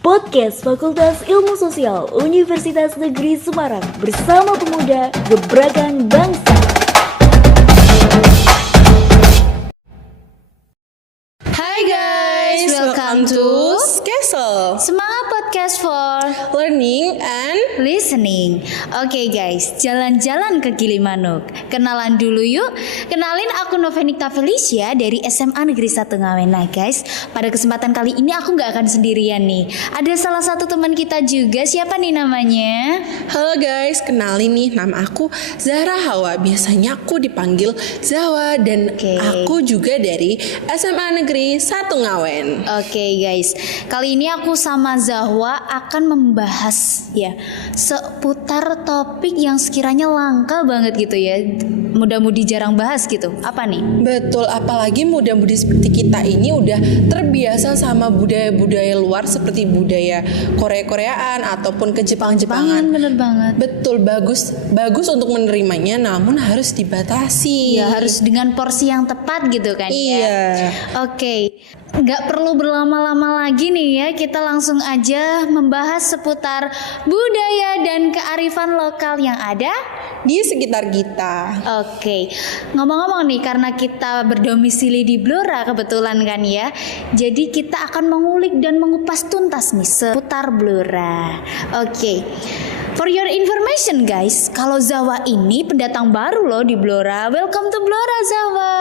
Podcast Fakultas Ilmu Sosial Universitas Negeri Semarang bersama pemuda gebrakan bangsa. Hai guys, welcome to Castle Semangat Podcast for Learning and Listening. Oke guys, jalan-jalan ke Gilimanuk. Kenalan dulu yuk. Kenalin, aku Novenika Felicia dari SMA Negeri 1 Ngawen. Nah guys, pada kesempatan kali ini aku gak akan sendirian nih. Ada salah satu teman kita juga. Siapa nih namanya? Halo guys, kenalin nih, nama aku Zahra Hawa. Biasanya aku dipanggil Zawa. Dan aku juga dari SMA Negeri 1 Ngawen. Oke guys, kali ini aku sama Zahwa akan membahas ya seputar topik yang sekiranya langka banget gitu ya, muda-mudi jarang bahas gitu. Apa nih? Betul, apalagi muda-mudi seperti kita ini udah terbiasa sama budaya-budaya luar seperti budaya Korea-Koreaan ataupun ke Jepang-Jepangan. Bener banget. Betul, bagus untuk menerimanya, namun harus dibatasi. Ya harus dengan porsi yang tepat gitu kan Iya. ya. Oke, nggak perlu berlama-lama lagi nih ya, kita langsung aja membahas seputar budaya dan kearifan lokal yang ada di sekitar kita. Oke, ngomong-ngomong nih, karena kita berdomisili di Blora kebetulan kan ya, jadi kita akan mengulik dan mengupas tuntas nih seputar Blora. Oke, for your information guys, kalau Zawa ini pendatang baru loh di Blora. Welcome to Blora Zawa.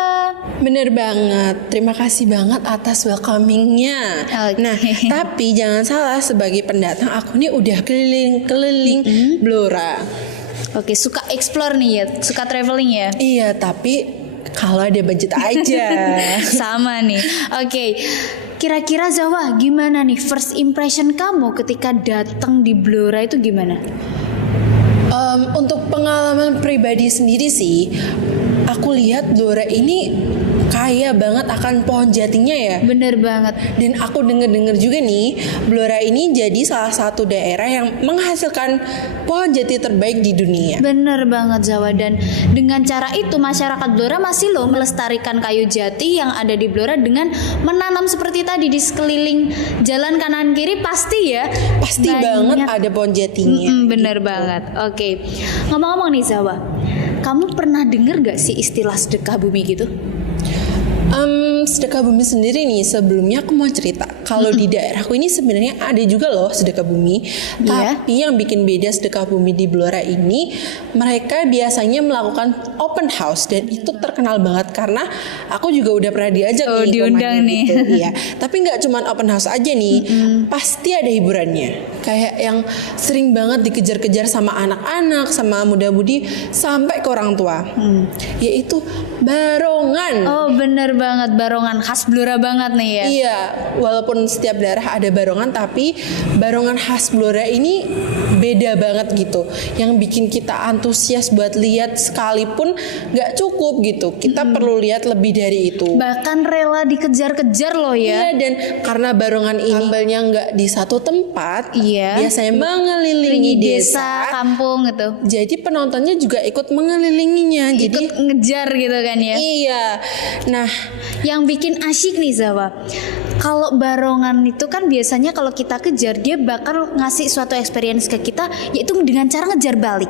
Bener banget, terima kasih banget atas welcomingnya. Oke. Nah, tapi jangan salah, sebagai pendatang aku nih udah keliling-keliling Blora. Oke, suka explore nih ya, suka traveling ya. Iya, tapi kalau ada budget aja. Sama nih. Oke, kira-kira Zawa gimana nih first impression kamu ketika datang di Blora itu gimana? Untuk pengalaman pribadi sendiri sih, aku lihat Blora ini kaya banget akan pohon jatinya ya. Bener banget. Dan aku denger juga nih, Blora ini jadi salah satu daerah yang menghasilkan pohon jati terbaik di dunia. Bener banget Zawa, dan dengan cara itu masyarakat Blora masih loh melestarikan kayu jati yang ada di Blora dengan menanam seperti tadi di sekeliling jalan kanan kiri pasti ya. Pasti banget ada pohon jatinya. Bener banget. Oke, ngomong-ngomong nih Zawa, kamu pernah denger gak sih istilah sedekah bumi gitu? Sedekah bumi sendiri nih, sebelumnya aku mau cerita kalau di daerahku ini sebenarnya ada juga loh sedekah bumi. Tapi yang bikin beda sedekah bumi di Blora ini, mereka biasanya melakukan open house, dan itu terkenal banget karena aku juga udah pernah diajak nih diundang nih. Gitu. Iya. Tapi nggak cuman open house aja nih, pasti ada hiburannya. Kayak yang sering banget dikejar-kejar sama anak-anak, sama muda-mudi, sampai ke orang tua. Yaitu barongan. Oh bener banget, barongan khas Blora banget nih ya. Iya, walaupun setiap daerah ada barongan, tapi barongan khas Blora ini beda banget gitu. Yang bikin kita antusias buat lihat sekalipun nggak cukup gitu. Kita perlu lihat lebih dari itu. Bahkan rela dikejar-kejar loh ya. Iya, dan karena barongan ini tampilnya nggak di satu tempat, biasanya mengelilingi desa, kampung gitu. Jadi penontonnya juga ikut mengelilinginya. Jadi ngejar gitu kan ya. Iya. Nah, yang bikin asyik nih Zawa, kalau barongan itu kan biasanya kalau kita kejar dia bakal ngasih suatu experience ke kita, yaitu dengan cara ngejar balik.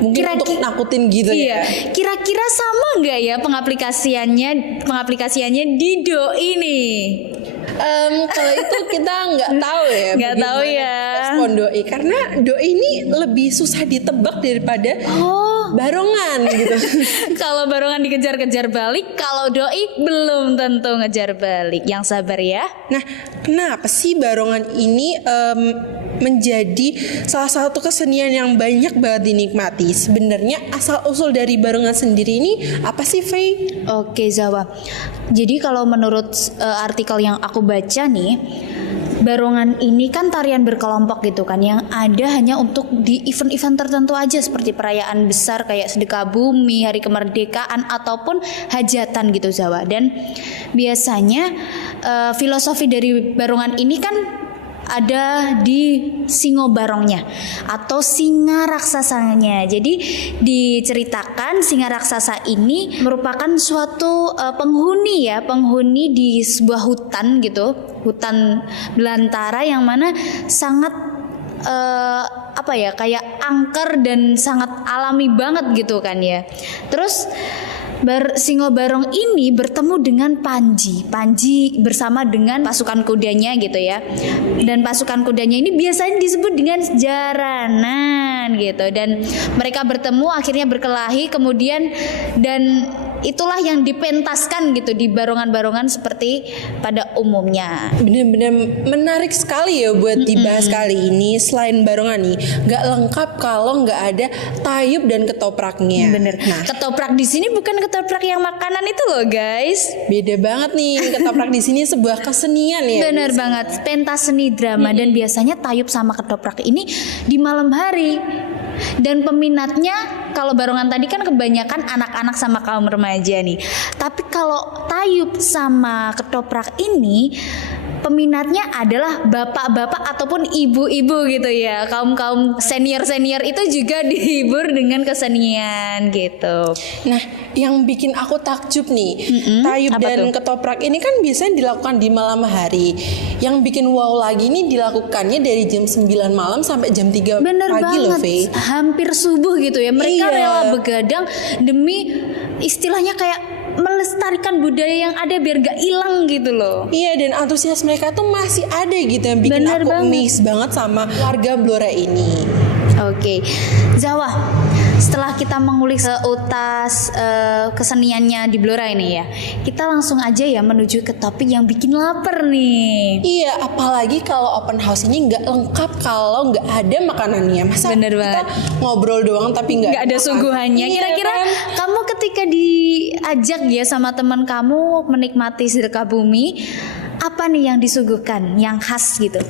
Mungkin untuk nakutin gitu ya. Kira-kira sama nggak ya pengaplikasiannya di doi nih? Kalau itu kita nggak tahu ya. Nggak tahu ya. Respon doi, karena doi ini lebih susah ditebak daripada barongan gitu. Kalau barongan dikejar-kejar balik, kalau doi belum tentu ngejar balik. Yang sabar ya. Nah, kenapa sih barongan ini menjadi salah satu kesenian yang banyak banget dinikmati? Sebenarnya asal usul dari barongan sendiri ini apa sih, Faye? Oke Zawa, jadi kalau menurut artikel yang aku baca nih, barongan ini kan tarian berkelompok gitu kan, yang ada hanya untuk di event-event tertentu aja, seperti perayaan besar kayak sedekah bumi, hari kemerdekaan, ataupun hajatan gitu Zawa. Dan biasanya filosofi dari barongan ini kan ada di Singo Barongnya atau singa raksasanya. Jadi diceritakan singa raksasa ini merupakan suatu penghuni di sebuah hutan gitu, hutan belantara yang mana sangat kayak angker dan sangat alami banget gitu kan ya. Terus Singo Barong ini bertemu dengan Panji bersama dengan pasukan kudanya gitu ya. Dan pasukan kudanya ini biasanya disebut dengan jaranan gitu. Dan mereka bertemu akhirnya berkelahi kemudian, dan itulah yang dipentaskan gitu di barongan-barongan seperti pada umumnya. Benar-benar menarik sekali ya buat dibahas kali ini. Selain barongan nih, nggak lengkap kalau nggak ada tayub dan ketopraknya. Bener. Nah, ketoprak di sini bukan ketoprak yang makanan itu loh guys. beda banget nih. Ketoprak di sini sebuah kesenian ya. Bener banget, pentas seni drama. Dan biasanya tayub sama ketoprak ini di malam hari. Dan peminatnya kalau barongan tadi kan kebanyakan anak-anak sama kaum remaja nih. Tapi kalau tayub sama ketoprak ini peminatnya adalah bapak-bapak ataupun ibu-ibu gitu ya. Kaum-kaum senior-senior itu juga dihibur dengan kesenian gitu. Nah, yang bikin aku takjub nih, tayub dan ketoprak ini kan biasanya dilakukan di malam hari. Yang bikin wow lagi nih dilakukannya dari jam 9 malam sampai jam 3 Bener pagi loh, Faye. Hampir subuh gitu ya. Mereka Iya. rela begadang demi istilahnya kayak melestarikan budaya yang ada biar gak hilang gitu loh. Iya, dan antusias mereka tuh masih ada gitu yang bikin Bener aku banget. amazed banget sama warga Blora ini. Oke, Zawa, setelah kita mengulik seutas keseniannya di Blora ini ya, kita langsung aja ya menuju ke topik yang bikin lapar nih. Iya, apalagi kalau open house ini nggak lengkap kalau nggak ada makanannya. Masa Bener kita banget. ngobrol doang tapi nggak Gak ada makan? suguhannya. Iya Kira-kira kan? kamu ketika diajak ya sama teman kamu menikmati sedekah bumi, apa nih yang disuguhkan, yang khas gitu?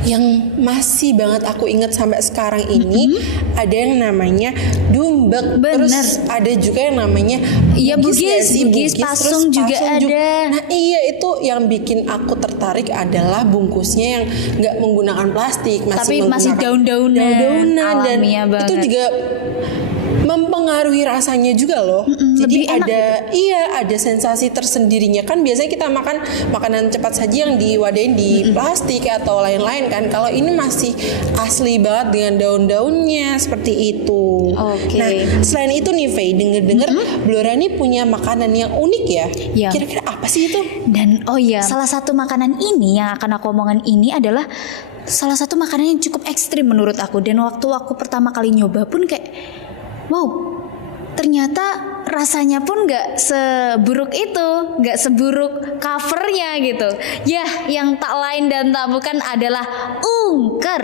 Yang masih banget aku ingat sampai sekarang ini ada yang namanya dumbek. Bener. Terus ada juga yang namanya Iya, bugis bugis, nggak sih? bugis, Terus pasung juga ada. Nah iya, itu yang bikin aku tertarik adalah bungkusnya yang nggak menggunakan plastik, Tapi masih menggunakan daun-daunan, daun-daunan, dan alamiah itu banget. juga mempengaruhi rasanya juga loh. Jadi lebih enak ada ada sensasi tersendirinya kan. Biasanya kita makan makanan cepat saji yang diwadahin di plastik atau lain-lain kan. Kalau ini masih asli banget dengan daun-daunnya seperti itu. Oke. Nah, selain itu nih Faye, denger-denger Blora ini punya makanan yang unik ya. Iya. Kira-kira apa sih itu? Dan oh ya, salah satu makanan ini yang akan aku omongin ini adalah salah satu makanan yang cukup ekstrim menurut aku. Dan waktu aku pertama kali nyoba pun kayak wow, ternyata rasanya pun gak seburuk itu, gak seburuk covernya gitu. Ya, yang tak lain dan tak bukan adalah ungker.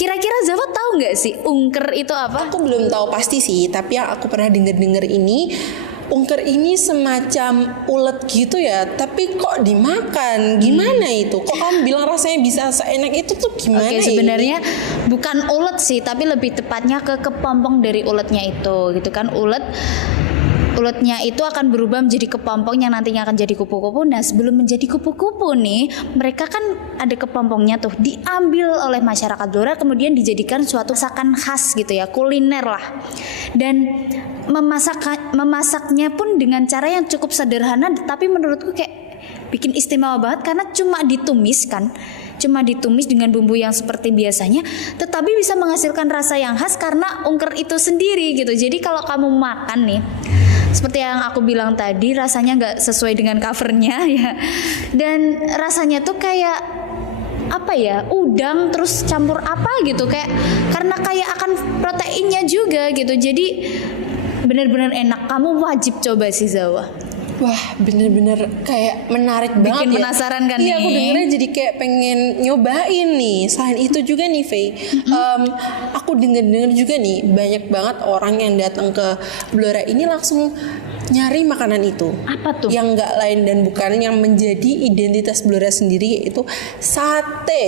Kira-kira Zawa tahu gak sih ungker itu apa? Aku belum tahu pasti sih, tapi yang aku pernah denger-denger ini, ungker ini semacam ulet gitu ya, tapi kok dimakan? Gimana itu? Kok kamu bilang rasanya bisa seenak itu tuh gimana? Oke, ya? sebenarnya bukan ulet sih, tapi lebih tepatnya ke kepompong dari uletnya itu, gitu kan. Uletnya itu akan berubah menjadi kepompong yang nantinya akan jadi kupu-kupu. Nah, sebelum menjadi kupu-kupu nih, mereka kan ada kepompongnya tuh, diambil oleh masyarakat Blora kemudian dijadikan suatu masakan khas gitu ya, kuliner lah. Dan memasaknya pun dengan cara yang cukup sederhana, tapi menurutku kayak bikin istimewa banget karena cuma ditumis dengan bumbu yang seperti biasanya, tetapi bisa menghasilkan rasa yang khas karena ungker itu sendiri gitu. Jadi kalau kamu makan nih, seperti yang aku bilang tadi, rasanya nggak sesuai dengan covernya ya, dan rasanya tuh kayak apa ya, udang terus campur apa gitu, kayak karena kayak akan proteinnya juga gitu. Jadi benar-benar enak, kamu wajib coba sih Zawa. Wah, bener-bener kayak menarik banget ya. Bikin penasaran kan Iya, nih? aku dengernya jadi kayak pengen nyobain nih. Selain itu juga nih Faye, aku denger juga nih banyak banget orang yang datang ke Blora ini langsung nyari makanan itu. Apa tuh? Yang nggak lain dan bukan yang menjadi identitas Blora sendiri, yaitu sate.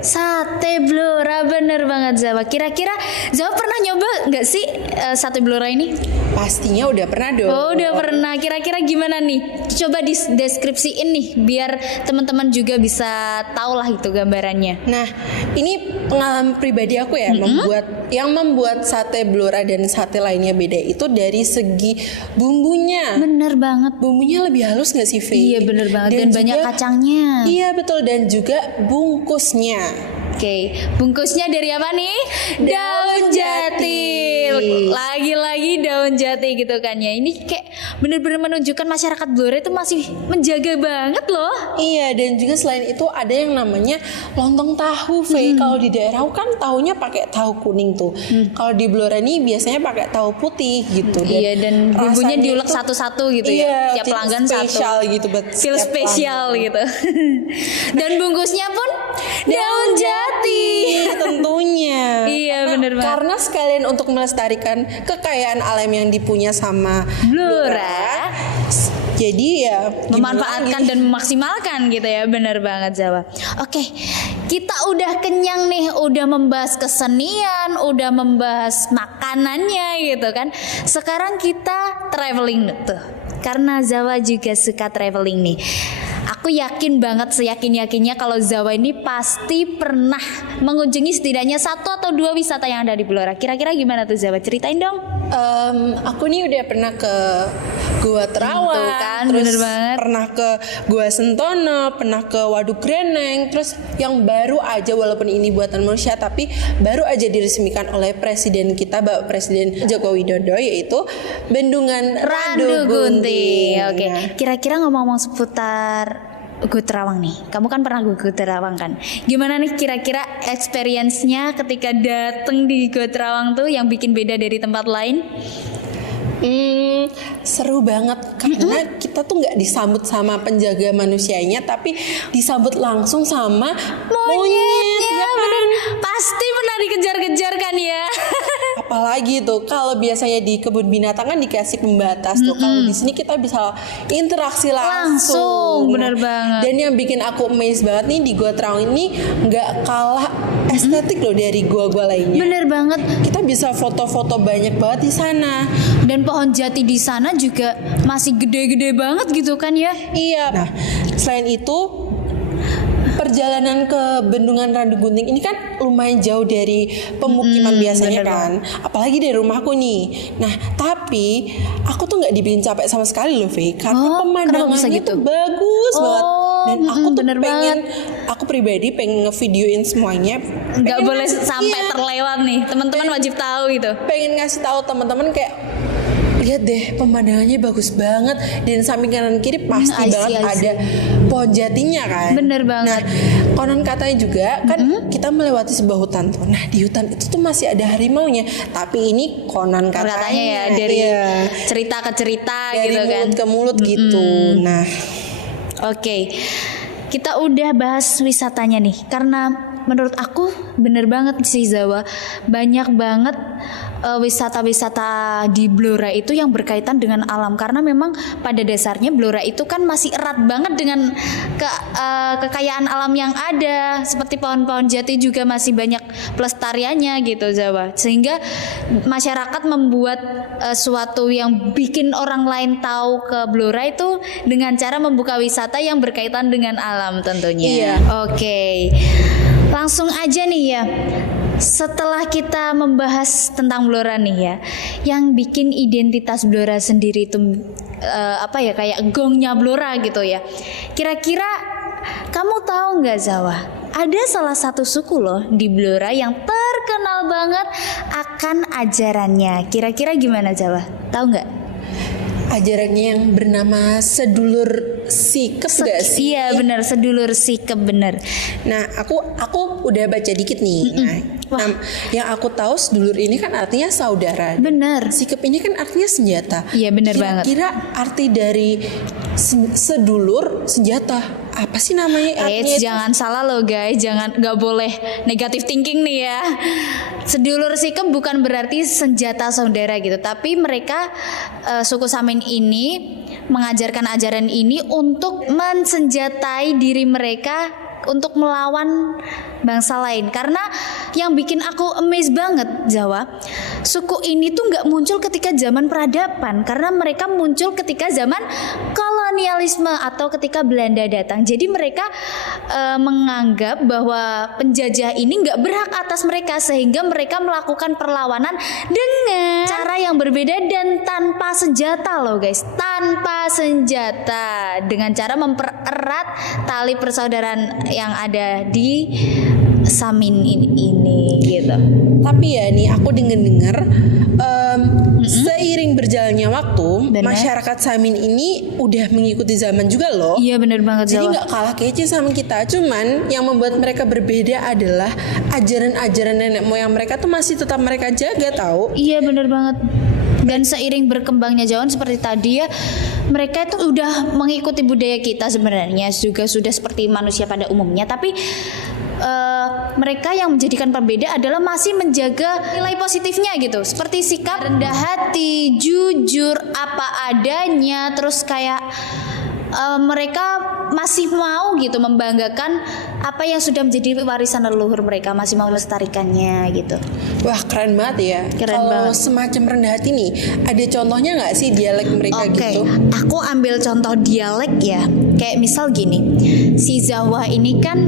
Sate Blora, bener banget Zawa. Kira-kira Zawa pernah nyoba nggak sih sate Blora ini? Pastinya udah pernah dong. Oh, udah pernah. Kira-kira gimana nih? Coba deskripsiin nih biar teman-teman juga bisa tahu lah itu gambarannya. Nah, ini pengalaman pribadi aku ya, membuat sate Blora dan sate lainnya beda itu dari segi bumbunya. Bener banget. Bumbunya lebih halus gak sih, Faye? Iya bener banget, dan banyak kacangnya. Iya betul, dan juga bungkusnya. Oke, bungkusnya dari apa nih? Daun jati. Lagi-lagi daun jati gitu kan ya. Ini kayak bener-bener menunjukkan masyarakat Blora itu masih menjaga banget loh. Iya, dan juga selain itu ada yang namanya lontong tahu, Faye. Kalau di daerah kan tahunya pakai tahu kuning tuh. Kalau di Blora ini biasanya pakai tahu putih gitu. Iya, dan bumbunya rasanya diulek itu- satu-satu gitu iya, ya. Tiap pelanggan spesial satu. gitu buat Feel setiap spesial gitu. Dan bungkusnya pun daun jati. Tentunya. Iya, bener banget. Karena sekalian untuk melestarikan kekayaan alam yang dipunya sama Blora. Jadi ya gimana Memanfaatkan lagi? dan memaksimalkan gitu ya. Bener banget Jawa. Oke, kita udah kenyang nih, udah membahas kesenian, udah membahas makanannya gitu kan. Sekarang kita traveling tuh, karena Zawa juga suka traveling nih. Aku yakin banget, seyakin-yakinnya kalau Zawa ini pasti pernah mengunjungi setidaknya 1 atau 2 wisata yang ada di Blora. Kira-kira gimana tuh Zawa? Ceritain dong. Aku nih udah pernah ke Gua Terawang, Tuh kan, terus bener banget. pernah ke Gua Sentono, pernah ke Waduk Greneng, terus yang baru aja walaupun ini buatan manusia tapi baru aja diresmikan oleh presiden kita, Bapak Presiden Joko Widodo, yaitu Bendungan Radu Gunting. Oke, Nah, kira-kira ngomong-ngomong seputar Gua Terawang nih, kamu kan pernah Gua Terawang kan? Gimana nih kira-kira experience-nya ketika dateng di Gua Terawang tuh yang bikin beda dari tempat lain? Seru banget karena kita tuh nggak disambut sama penjaga manusianya, tapi disambut langsung sama monyet, Ya ya kan? bener, pasti pernah dikejar-kejar kan ya? Apalagi tuh kalau biasanya di kebun binatang kan dikasih pembatas tuh, kalau di sini kita bisa interaksi langsung. Bener banget. Dan yang bikin aku amazed banget nih di Gua Terawang ini nggak kalah estetik loh dari gua-gua lainnya. Bener banget. Kita bisa foto-foto banyak banget di sana. Dan pohon jati di sana juga masih gede-gede banget gitu kan ya? Iya. Nah, selain itu perjalanan ke Bendungan Radu Gunting ini kan lumayan jauh dari pemukiman biasanya bener kan, apalagi dari rumahku nih. Nah, tapi aku tuh nggak dibikin capek sama sekali loh, Faye, karena kenapa bisa pemandangannya gitu? tuh bagus banget. Dan aku tuh bener pengen, aku pribadi pengen ngevideoin semuanya. Nggak Pengen boleh ngasih- sampai iya, terlewat nih, teman-teman wajib tahu gitu. pengen ngasih tahu teman-teman kayak lihat deh pemandangannya bagus banget, dan samping kanan kiri pasti I see, banget I see. ada pohon jatinya kan. Bener banget. Nah, konon katanya juga kan kita melewati sebuah hutan tuh. Nah, di hutan itu tuh masih ada harimaunya, tapi ini konon katanya, Katanya ya dari iya, cerita ke cerita dari gitu kan. mulut ke mulut gitu. Nah, Oke, kita udah bahas wisatanya nih, karena menurut aku bener banget sih Zawa, banyak banget wisata-wisata di Blora itu yang berkaitan dengan alam, karena memang pada dasarnya Blora itu kan masih erat banget dengan kekayaan alam yang ada, seperti pohon-pohon jati juga masih banyak pelestariannya gitu Zawa, sehingga masyarakat membuat suatu yang bikin orang lain tahu ke Blora itu dengan cara membuka wisata yang berkaitan dengan alam tentunya. Iya. Oke, langsung aja nih ya. Setelah kita membahas tentang Blora nih ya, yang bikin identitas Blora sendiri itu apa ya, kayak gongnya Blora gitu ya. Kira-kira kamu tahu nggak Zawa? Ada salah satu suku loh di Blora yang terkenal banget akan ajarannya. Kira-kira gimana Zawa? Tahu nggak? ajarannya yang bernama sedulur sikep gak sih? Iya benar, sedulur sikep benar. Nah, aku udah baca dikit nih. Nah, yang aku tahu sedulur ini kan artinya saudara. Benar. Sikep ini kan artinya senjata. Iya, benar banget. Kira-kira arti dari sedulur senjata. apa sih namanya? Artinya itu? Jangan salah loh guys, nggak boleh negatif thinking nih ya. Sedulur Sikep bukan berarti senjata saudara gitu, tapi mereka suku Samin ini mengajarkan ajaran ini untuk mensenjatai diri mereka untuk melawan bangsa lain. Karena yang bikin aku amazed banget Jawa, suku ini tuh nggak muncul ketika zaman peradaban, karena mereka muncul ketika zaman kolonialisme atau ketika Belanda datang. Jadi mereka menganggap bahwa penjajah ini nggak berhak atas mereka, sehingga mereka melakukan perlawanan dengan cara yang berbeda dan tanpa senjata loh guys, tanpa senjata, dengan cara mempererat tali persaudaraan yang ada di Samin ini gitu. Tapi ya nih aku dengar seiring berjalannya waktu, masyarakat Samin ini udah mengikuti zaman juga loh. Iya benar banget. Jadi nggak kalah kece sama kita. Cuman yang membuat mereka berbeda adalah ajaran-ajaran nenek moyang mereka tuh masih tetap mereka jaga tahu. Iya benar banget. Dan seiring berkembangnya zaman seperti tadi ya, mereka itu udah mengikuti budaya kita sebenarnya, juga sudah seperti manusia pada umumnya. Tapi mereka yang menjadikan perbeda adalah masih menjaga nilai positifnya gitu, seperti sikap rendah hati, jujur, apa adanya, terus kayak mereka masih mau gitu membanggakan apa yang sudah menjadi warisan leluhur mereka, masih mau melestarikannya gitu. Wah keren banget ya. Keren banget. Semacam rendah hati nih, ada contohnya nggak sih dialek mereka gitu? Aku ambil contoh dialek ya. Kayak misal gini, si Jawa ini kan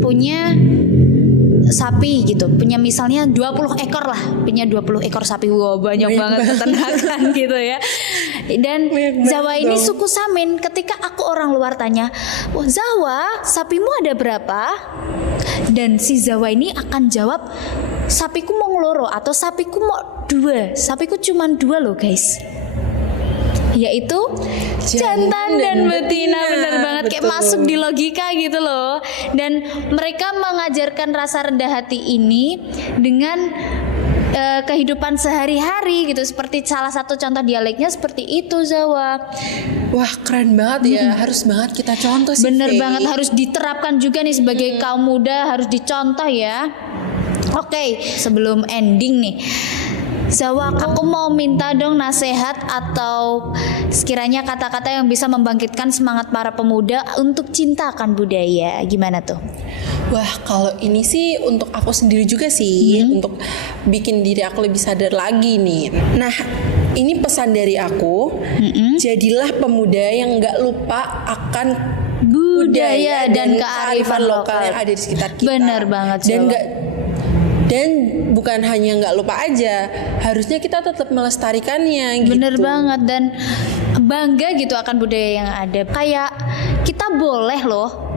punya sapi gitu, punya misalnya 20 ekor lah, punya 20 ekor sapi. Wow, banyak banget peternakan gitu ya. Dan Jawa ini suku Samin. Ketika aku orang luar tanya, "Wah, Jawa, sapimu ada berapa?" Dan si Jawa ini akan jawab, "Sapiku mau ngeloro," atau "Sapiku mau 2." Sapiku cuma 2 loh guys, yaitu jantan dan betina. Bener banget, kayak masuk di logika gitu loh. Dan mereka mengajarkan rasa rendah hati ini dengan kehidupan sehari-hari gitu, seperti salah satu contoh dialeknya seperti itu Jawa. Wah keren banget ya, harus banget kita contoh sih. Bener banget, harus diterapkan juga nih sebagai kaum muda, harus dicontoh ya. Oke, sebelum ending nih Jawa, aku mau minta dong nasihat atau sekiranya kata-kata yang bisa membangkitkan semangat para pemuda untuk cinta akan budaya. Gimana tuh? Wah kalau ini sih untuk aku sendiri juga sih, untuk bikin diri aku lebih sadar lagi nih. Nah ini pesan dari aku, jadilah pemuda yang gak lupa akan budaya dan kearifan lokal yang ada di sekitar kita. Bener banget Jawa. Dan bukan hanya nggak lupa aja, harusnya kita tetap melestarikannya gitu. Bener banget, dan bangga gitu akan budaya yang ada. Kayak kita boleh loh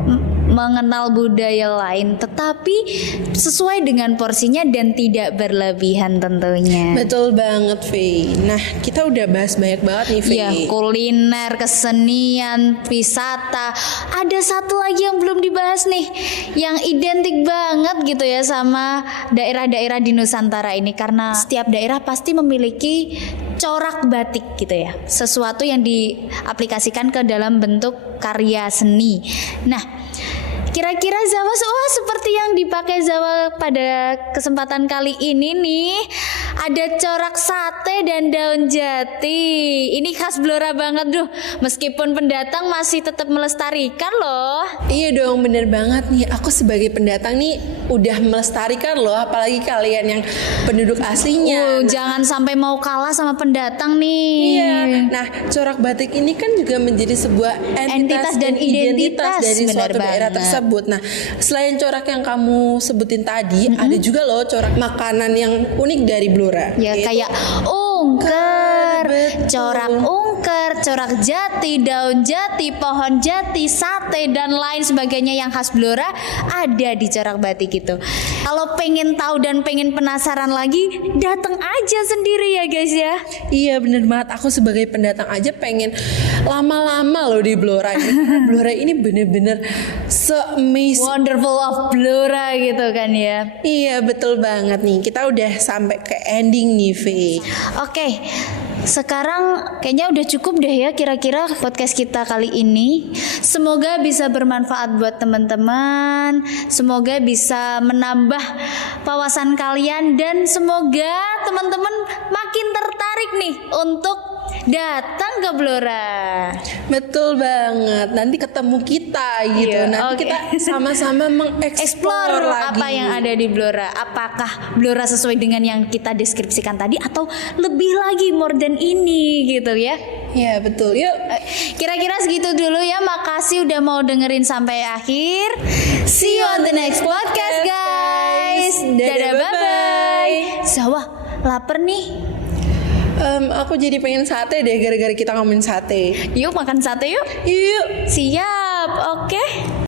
mengenal budaya lain, tetapi sesuai dengan porsinya dan tidak berlebihan tentunya. Betul banget, Faye. Nah, kita udah bahas banyak banget nih, Faye. Ya, kuliner, kesenian, wisata. Ada satu lagi yang belum dibahas nih, yang identik banget gitu ya sama daerah-daerah di Nusantara ini, karena setiap daerah pasti memiliki corak batik gitu ya, sesuatu yang diaplikasikan ke dalam bentuk karya seni. Nah, kira-kira Jawa seperti yang dipakai Jawa pada kesempatan kali ini nih, ada corak sate dan daun jati. Ini khas Blora banget duh. Meskipun pendatang masih tetap melestarikan loh. Iya dong, bener banget nih. Aku sebagai pendatang nih udah melestarikan loh, apalagi kalian yang penduduk aslinya. Jangan sampai mau kalah sama pendatang nih. Iya. Nah, corak batik ini kan juga menjadi sebuah entitas dan identitas dari suatu daerah tersebut. Nah, selain corak yang kamu sebutin tadi, ada juga loh corak makanan yang unik dari Blora. Ya, kayak ungker, corak ungker, corak jati, daun jati, pohon jati, sate dan lain sebagainya yang khas Blora ada di corak batik itu. Kalau pengen tahu dan pengen penasaran lagi, datang aja sendiri ya guys ya. Iya bener banget, aku sebagai pendatang aja pengen lama-lama loh di Blora ini. Blora ini bener-bener so amazing. Wonderful of Blora gitu kan ya. Iya betul banget nih. Kita udah sampai ke ending nih, V. Oke, sekarang kayaknya udah cukup deh ya kira-kira podcast kita kali ini. Semoga bisa bermanfaat buat teman-teman. Semoga bisa menambah wawasan kalian dan semoga teman-teman makin tertarik nih untuk datang ke Blora. Betul banget. Nanti ketemu kita gitu. Iya, Nanti oke. kita sama-sama mengeksplor Explore lagi apa yang ada di Blora. Apakah Blora sesuai dengan yang kita deskripsikan tadi atau lebih lagi more than ini gitu ya. Ya betul. Yuk. Kira-kira segitu dulu ya. Makasih udah mau dengerin sampai akhir. See you on the next podcast guys. Dadah bye-bye. Zawa, lapar nih. Aku jadi pengen sate deh gara-gara kita ngomongin sate. Yuk makan sate yuk. Yuk. Siap, oke.